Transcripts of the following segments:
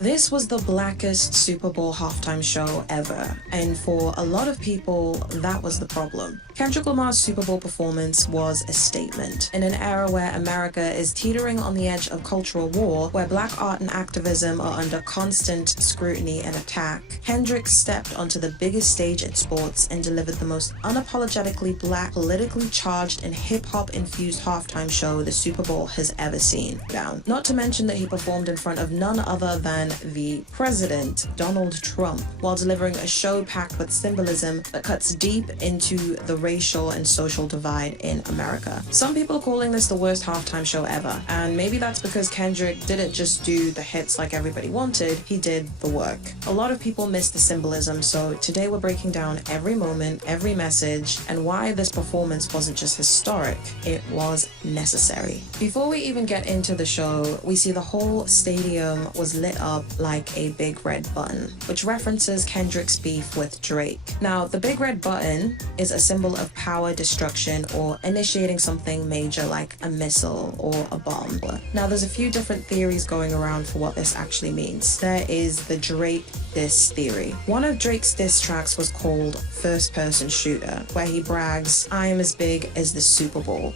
This was the blackest Super Bowl halftime show ever, and for a lot of people, that was the problem. Kendrick Lamar's Super Bowl performance was a statement. In an era where America is teetering on the edge of cultural war, where black art and activism are under constant scrutiny and attack, Kendrick stepped onto the biggest stage in sports and delivered the most unapologetically black, politically charged, and hip-hop infused halftime show the Super Bowl has ever seen. Not to mention that he performed in front of none other than the president, Donald Trump, while delivering a show packed with symbolism that cuts deep into the racial and social divide in America. Some people are calling this the worst halftime show ever, and maybe that's because Kendrick didn't just do the hits like everybody wanted, he did the work. A lot of people miss the symbolism, so today we're breaking down every moment, every message, and why this performance wasn't just historic, it was necessary. Before we even get into the show, we see the whole stadium was lit up like a big red button, which references Kendrick's beef with Drake. Now, the big red button is a symbol of power, destruction, or initiating something major like a missile or a bomb. Now, there's a few different theories going around for what this actually means. There is the Drake diss theory. One of Drake's diss tracks was called First Person Shooter, where he brags, "I am as big as the Super Bowl."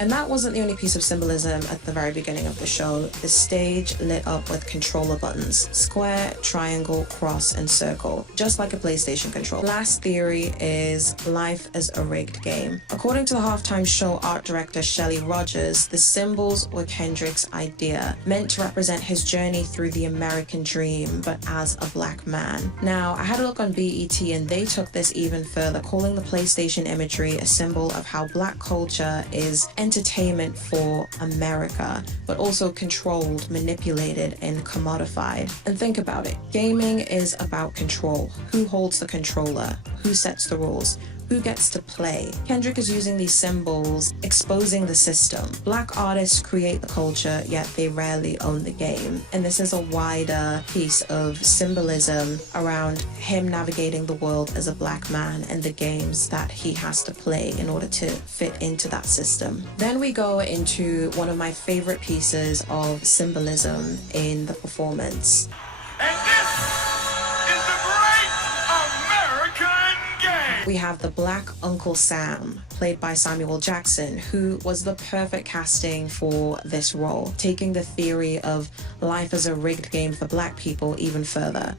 And that wasn't the only piece of symbolism at the very beginning of the show. The stage lit up with controller buttons: square, triangle, cross, and circle, just like a PlayStation controller. Last theory is life as a rigged game. According to the halftime show art director Shelley Rogers, the symbols were Kendrick's idea, meant to represent his journey through the American dream, but as a black man. Now, I had a look on BET and they took this even further, calling the PlayStation imagery a symbol of how black culture is entertainment for America, but also controlled, manipulated, and commodified. And think about it. Gaming is about control. Who holds the controller? Who sets the rules? Who gets to play? Kendrick is using these symbols, exposing the system. Black artists create the culture, yet they rarely own the game. And this is a wider piece of symbolism around him navigating the world as a black man and the games that he has to play in order to fit into that system. Then we go into one of my favorite pieces of symbolism in the performance. And this is the great American game. We have the Black Uncle Sam, played by Samuel Jackson, who was the perfect casting for this role, taking the theory of life as a rigged game for black people even further.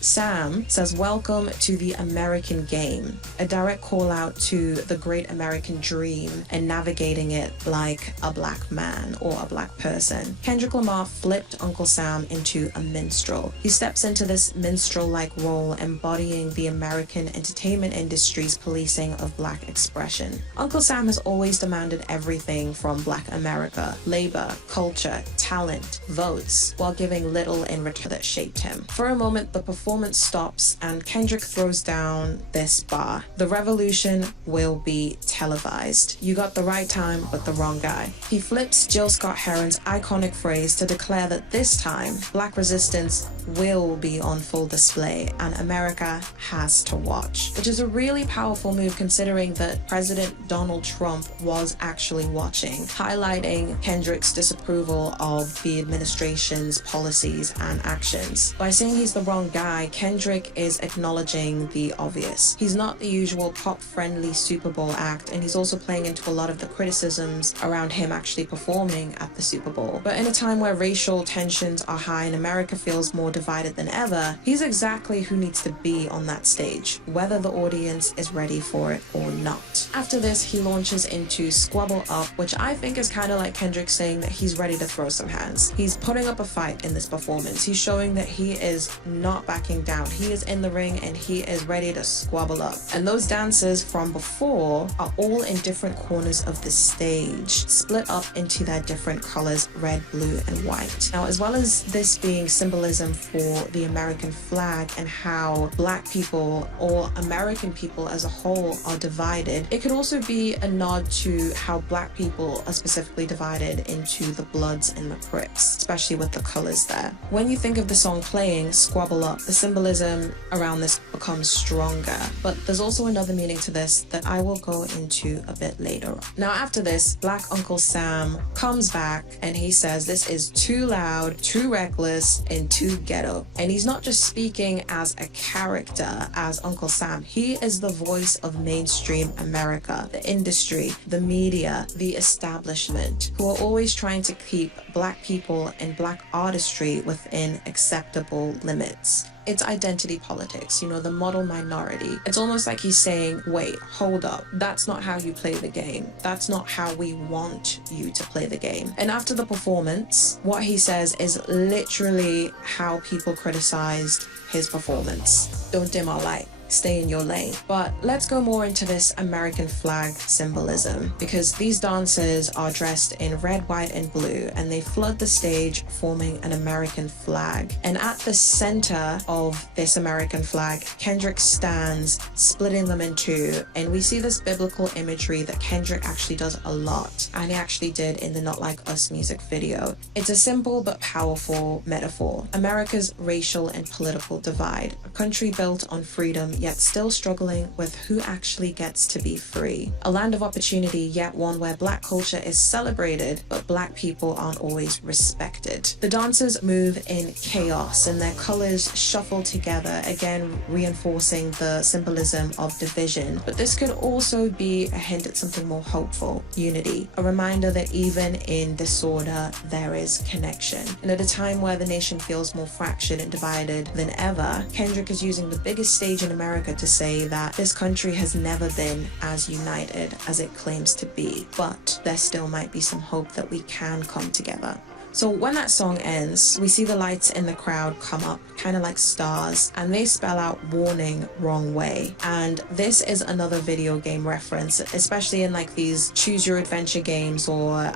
Sam says, "Welcome to the American game," a direct call out to the great American dream and navigating it like a black man or a black person. Kendrick Lamar flipped Uncle Sam into a minstrel. He steps into this minstrel-like role, embodying the American entertainment industry's policing of black expression. Uncle Sam has always demanded everything from black America: labor, culture, talent, votes, while giving little in return that shaped him. For a moment, the performance stops and Kendrick throws down this bar: "The revolution will be televised. You got the right time, but the wrong guy." He flips Jill Scott Heron's iconic phrase to declare that this time, black resistance will be on full display and America has to watch, which is a really powerful move considering that President Donald Trump was actually watching, highlighting Kendrick's disapproval of the administration's policies and actions. By saying he's the wrong guy, Kendrick is acknowledging the obvious. He's not the usual pop-friendly Super Bowl act, and he's also playing into a lot of the criticisms around him actually performing at the Super Bowl. But in a time where racial tensions are high and America feels more divided than ever, he's exactly who needs to be on that stage, whether the audience is ready for it or not. After this, he launches into Squabble Up, which I think is kind of like Kendrick saying that he's ready to throw some hands. He's putting up a fight in this performance. He's showing that he is not backing down. He is in the ring and he is ready to squabble up. And those dancers from before are all in different corners of the stage, split up into their different colors: red, blue, and white. Now, as well as this being symbolism for the American flag and how black people or American people as a whole are divided, it could also be a nod to how black people are specifically divided into the Bloods and Crips, especially with the colors there. When you think of the song playing, Squabble Up, the symbolism around this becomes stronger. But there's also another meaning to this that I will go into a bit later. Now after this, Black Uncle Sam comes back and he says this is too loud, too reckless, and too ghetto. And he's not just speaking as a character as Uncle Sam. He is the voice of mainstream America, the industry, the media, the establishment, who are always trying to keep Black people and Black artistry within acceptable limits. It's identity politics, you know, the model minority. It's almost like he's saying, wait, hold up. That's not how you play the game. That's not how we want you to play the game. And after the performance, what he says is literally how people criticized his performance. Don't dim our light. Stay in your lane. But let's go more into this American flag symbolism, because these dancers are dressed in red, white, and blue, and they flood the stage forming an American flag. And at the center of this American flag, Kendrick stands, splitting them in two, and we see this biblical imagery that Kendrick actually does a lot, and he actually did in the Not Like Us music video. It's a simple but powerful metaphor. America's racial and political divide, a country built on freedom yet still struggling with who actually gets to be free. A land of opportunity, yet one where Black culture is celebrated, but Black people aren't always respected. The dancers move in chaos and their colors shuffle together, again reinforcing the symbolism of division. But this could also be a hint at something more hopeful, unity, a reminder that even in disorder, there is connection. And at a time where the nation feels more fractured and divided than ever, Kendrick is using the biggest stage in America to say that this country has never been as united as it claims to be, but there still might be some hope that we can come together. So when that song ends, we see the lights in the crowd come up, kind of like stars, and they spell out warning, wrong way. And this is another video game reference, especially in like these choose your adventure games or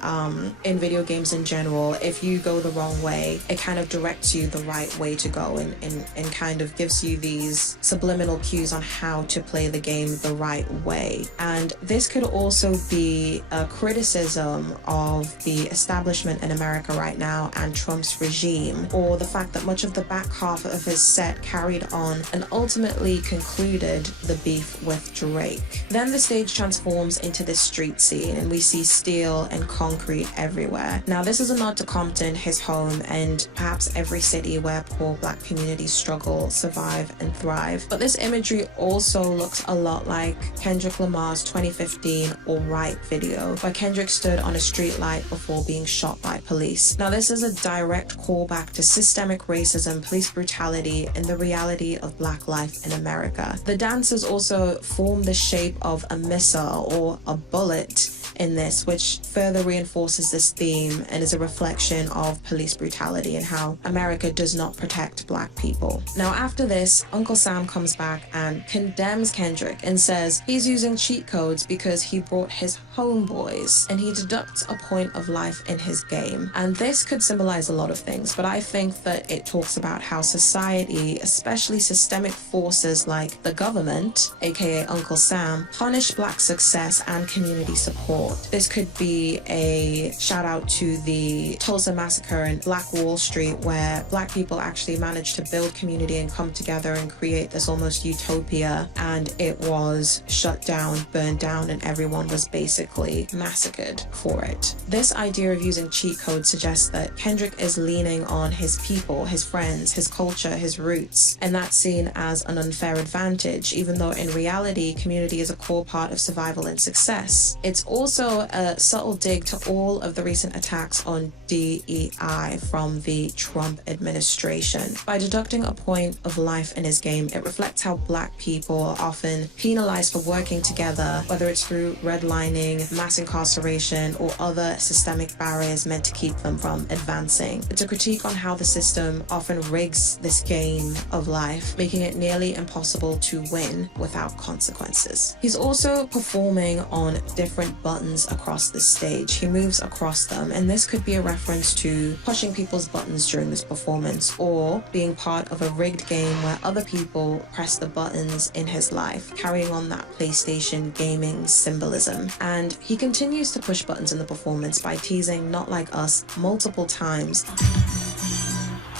in video games in general. If you go the wrong way, it kind of directs you the right way to go and kind of gives you these subliminal cues on how to play the game the right way. And this could also be a criticism of the establishment in America right now and Trump's regime, or the fact that much of the back half of his set carried on and ultimately concluded the beef with Drake. Then the stage transforms into this street scene and we see steel and concrete everywhere. Now this is a nod to Compton, his home, and perhaps every city where poor Black communities struggle, survive, and thrive. But this imagery also looks a lot like Kendrick Lamar's 2015 All Right video, where Kendrick stood on a street light before being shot by police. Now this is a direct callback to systemic racism, police brutality, and the reality of Black life in America. The dancers also form the shape of a missile or a bullet in this, which further reinforces this theme and is a reflection of police brutality and how America does not protect Black people. Now after this, Uncle Sam comes back and condemns Kendrick and says he's using cheat codes because he brought his homeboys, and he deducts a point of life in his game. And this could symbolize a lot of things, but I think that it talks about how society, especially systemic forces like the government, aka Uncle Sam, punish Black success and community support. This could be a shout out to the Tulsa massacre and Black Wall Street, where Black people actually managed to build community and come together and create this almost utopia, and it was shut down, burned down, and everyone was basically massacred for it. This idea of using cheat codes suggests that Kendrick is leaning on his people, his friends, his culture, his roots, and that's seen as an unfair advantage, even though in reality, community is a core part of survival and success. It's also a subtle dig to all of the recent attacks on DEI from the Trump administration. By deducting a point of life in his game, it reflects how Black people are often penalized for working together, whether it's through redlining, mass incarceration, or other systemic barriers meant to keep them from advancing. It's a critique on how the system often rigs this game of life, making it nearly impossible to win without consequences. He's also performing on different buttons buttons across the stage. He moves across them, and this could be a reference to pushing people's buttons during this performance, or being part of a rigged game where other people press the buttons in his life, carrying on that PlayStation gaming symbolism. And he continues to push buttons in the performance by teasing "Not Like Us" multiple times.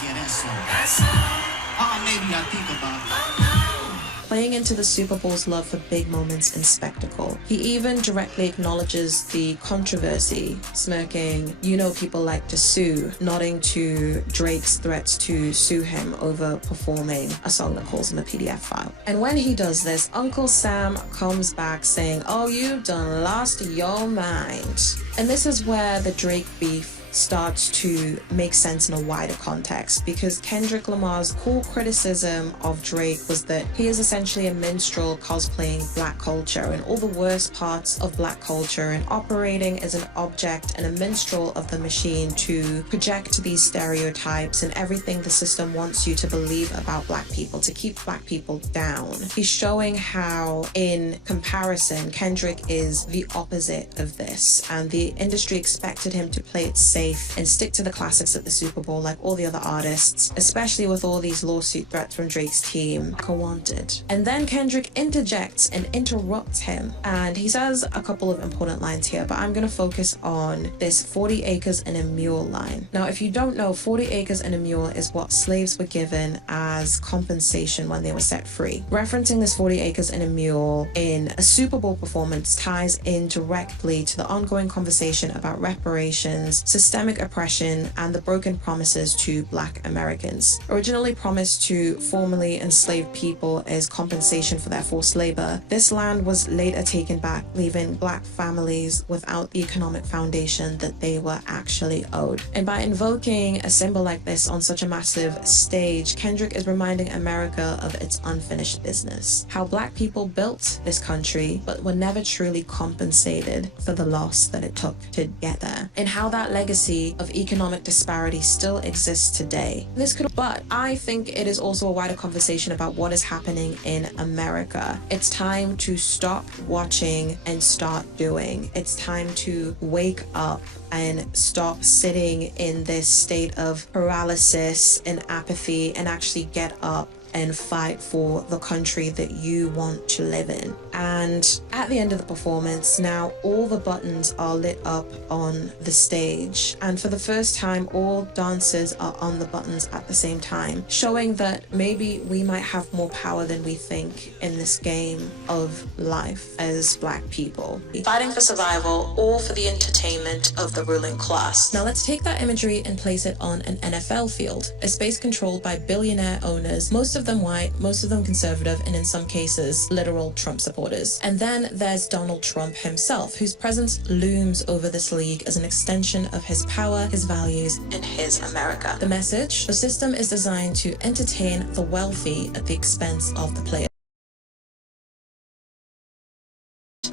Yeah, that song. Maybe I think about it. Playing into the Super Bowl's love for big moments and spectacle. He even directly acknowledges the controversy, smirking, "You know people like to sue," nodding to Drake's threats to sue him over performing a song that calls him a PDF file. And when he does this, Uncle Sam comes back saying, "Oh, you done lost your mind." And this is where the Drake beef starts to make sense in a wider context, because Kendrick Lamar's core criticism of Drake was that he is essentially a minstrel cosplaying black culture and all the worst parts of black culture, and operating as an object and a minstrel of the machine to project these stereotypes and everything the system wants you to believe about black people, to keep black people down. He's showing how, in comparison, Kendrick is the opposite of this, and the industry expected him to play it safe and stick to the classics at the Super Bowl like all the other artists, especially with all these lawsuit threats from Drake's team. Wanted. And then Kendrick interjects and interrupts him, and he says a couple of important lines here, but I'm going to focus on this 40 acres and a mule line. Now, if you don't know, 40 acres and a mule is what slaves were given as compensation when they were set free. Referencing this 40 acres and a mule in a Super Bowl performance ties in directly to the ongoing conversation about reparations, systemic oppression, and the broken promises to Black Americans. Originally promised to formerly enslaved people as compensation for their forced labor, this land was later taken back, leaving Black families without the economic foundation that they were actually owed. And by invoking a symbol like this on such a massive stage, Kendrick is reminding America of its unfinished business. How Black people built this country, but were never truly compensated for the loss that it took to get there. And how that legacy of economic disparity still exists today. But I think it is also a wider conversation about what is happening in America. It's time to stop watching and start doing. It's time to wake up and stop sitting in this state of paralysis and apathy, and actually get up and fight for the country that you want to live in. And at the end of the performance, now all the buttons are lit up on the stage, and for the first time all dancers are on the buttons at the same time, showing that maybe we might have more power than we think in this game of life as Black people. Fighting for survival, all for the entertainment of the ruling class. Now let's take that imagery and place it on an NFL field, a space controlled by billionaire owners, most of them white, most of them conservative, and in some cases literal Trump supporters. And then there's Donald Trump himself, whose presence looms over this league as an extension of his power, his values, and his America. The message: the system is designed to entertain the wealthy at the expense of the players.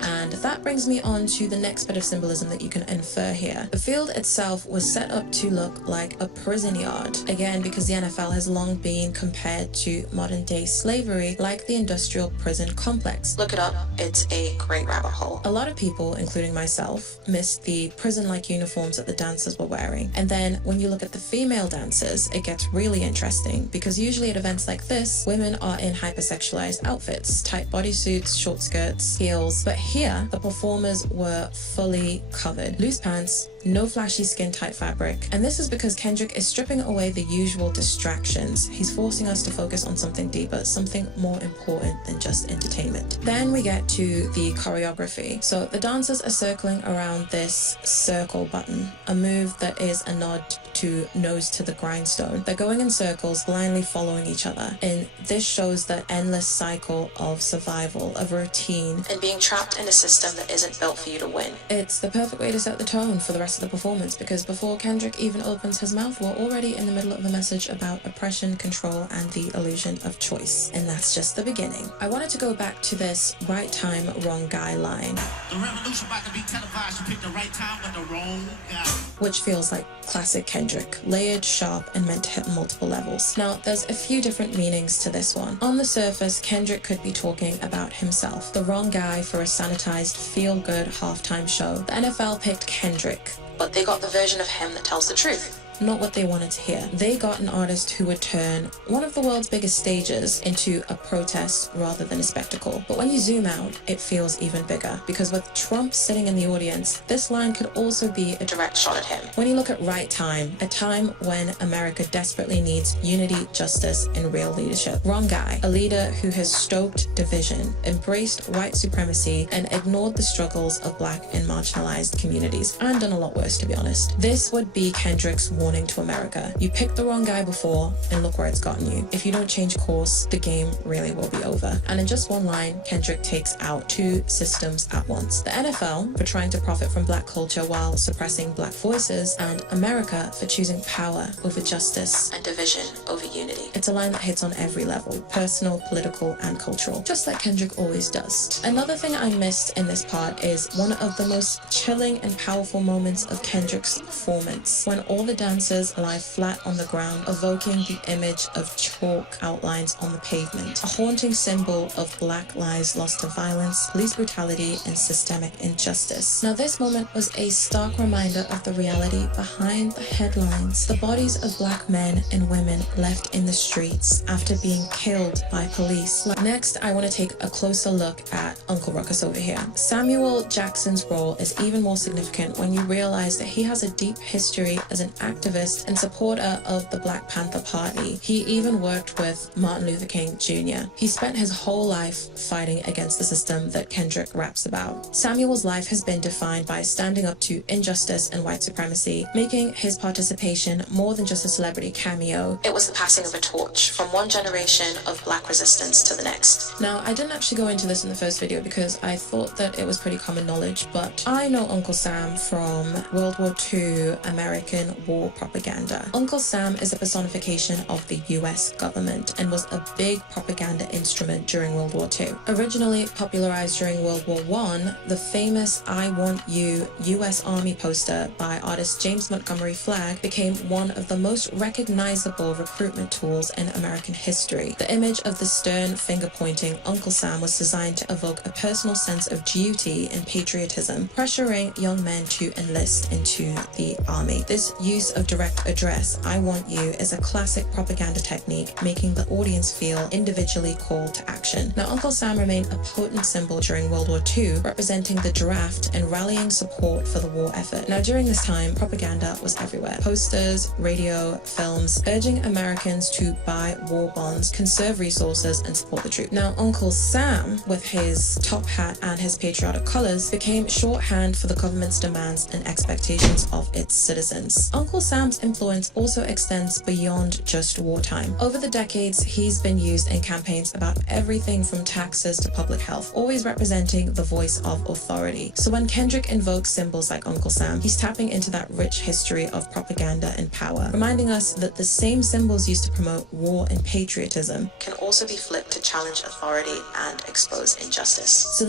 And that brings me on to the next bit of symbolism that you can infer here. The field itself was set up to look like a prison yard. Again, because the NFL has long been compared to modern day slavery, like the industrial prison complex. Look it up, it's a great rabbit hole. A lot of people, including myself, missed the prison-like uniforms that the dancers were wearing. And then when you look at the female dancers, it gets really interesting, because usually at events like this, women are in hypersexualized outfits, tight bodysuits, short skirts, heels. But here, the performers were fully covered. Loose pants, no flashy skin-tight fabric. And this is because Kendrick is stripping away the usual distractions. He's forcing us to focus on something deeper, something more important than just entertainment. Then we get to the choreography. So the dancers are circling around this circle button, a move that is a nod to nose to the grindstone. They're going in circles, blindly following each other. And this shows that endless cycle of survival, of routine, and being trapped in a system that isn't built for you to win. It's the perfect way to set the tone for the rest of the performance, because before Kendrick even opens his mouth, we're already in the middle of a message about oppression, control, and the illusion of choice. And that's just the beginning. I wanted to go back to this right time, wrong guy line. The revolution about to be televised. You picked the right time, but the wrong guy. Which feels like classic Kendrick, layered, sharp, and meant to hit multiple levels. Now, there's a few different meanings to this one. On the surface, Kendrick could be talking about himself, the wrong guy for a sanitized, feel-good halftime show. The NFL picked Kendrick, but they got the version of him that tells the truth. Not what they wanted to hear. They got an artist who would turn one of the world's biggest stages into a protest rather than a spectacle. But when you zoom out, it feels even bigger, because with Trump sitting in the audience, this line could also be a direct shot at him. When you look at right time, a time when America desperately needs unity, justice, and real leadership. Wrong guy. A leader who has stoked division, embraced white supremacy, and ignored the struggles of Black and marginalized communities, and done a lot worse, to be honest. This would be Kendrick's warning to America. You picked the wrong guy before, and look where it's gotten you. If you don't change course, the game really will be over. And in just one line, Kendrick takes out two systems at once. The NFL for trying to profit from Black culture while suppressing Black voices, and America for choosing power over justice and division over unity. It's a line that hits on every level, personal, political, and cultural, just like Kendrick always does. Another thing I missed in this part is one of the most chilling and powerful moments of Kendrick's performance, when all the dancers lie flat on the ground, evoking the image of chalk outlines on the pavement, a haunting symbol of Black lives lost to violence, police brutality, and systemic injustice. Now, this moment was a stark reminder of the reality behind the headlines, the bodies of Black men and women left in the streets after being killed by police. Next, I want to take a closer look at Uncle Ruckus over here. Samuel Jackson's role is even more significant when you realize that he has a deep history as an activist and supporter of the Black Panther Party. He even worked with Martin Luther King Jr. He spent his whole life fighting against the system that Kendrick raps about. Samuel's life has been defined by standing up to injustice and white supremacy, making his participation more than just a celebrity cameo. It was the passing of a torch from one generation of Black resistance to the next. Now, I didn't actually go into this in the first video because I thought that it was pretty common knowledge, but I know Uncle Sam from World War II American war propaganda. Uncle Sam is a personification of the US government and was a big propaganda instrument during World War II. Originally popularized during World War I, the famous I Want You US Army poster by artist James Montgomery Flagg became one of the most recognizable recruitment tools in American history. The image of the stern finger-pointing Uncle Sam was designed to evoke a personal sense of duty and patriotism, pressuring young men to enlist into the army. This use of direct address, I want you, is a classic propaganda technique, making the audience feel individually called to action. Now, Uncle Sam remained a potent symbol during World War II, representing the draft and rallying support for the war effort. Now, during this time, propaganda was everywhere. Posters, radio, films, urging Americans to buy war bonds, conserve resources, and support the troops. Now, Uncle Sam, with his top hat and his patriotic colors, became shorthand for the government's demands and expectations of its citizens. Uncle Sam's influence also extends beyond just wartime. Over the decades, he's been used in campaigns about everything from taxes to public health, always representing the voice of authority. So when Kendrick invokes symbols like Uncle Sam, he's tapping into that rich history of propaganda and power, reminding us that the same symbols used to promote war and patriotism can also be flipped to challenge authority and expose injustice. So